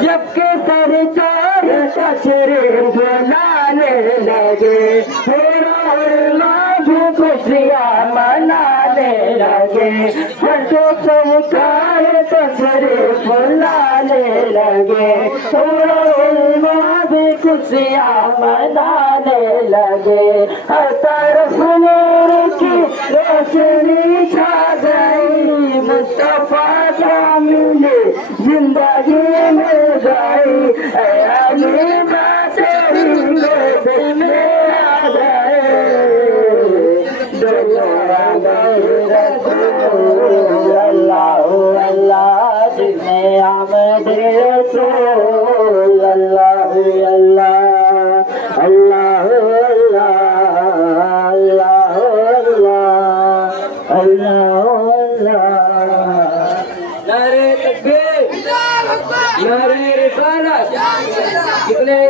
جب کہ سرکار تشریف لانے لگے بھی خوشیاں منانے لگے جب سرکار تشریف لانے لگے بھی خوشیاں منانے لگے ہر طرف نور کی روشنی چھا گئی مصطفیٰ کا ملی زندگی مل گئی اے علی تیری دل میں آ گئے رسول اللہ اللہ جن آمد رسول اللہ اللہ اللہ اللہ اللہ اللہ نعرہ تکبیر نعرہ رسالت کتنے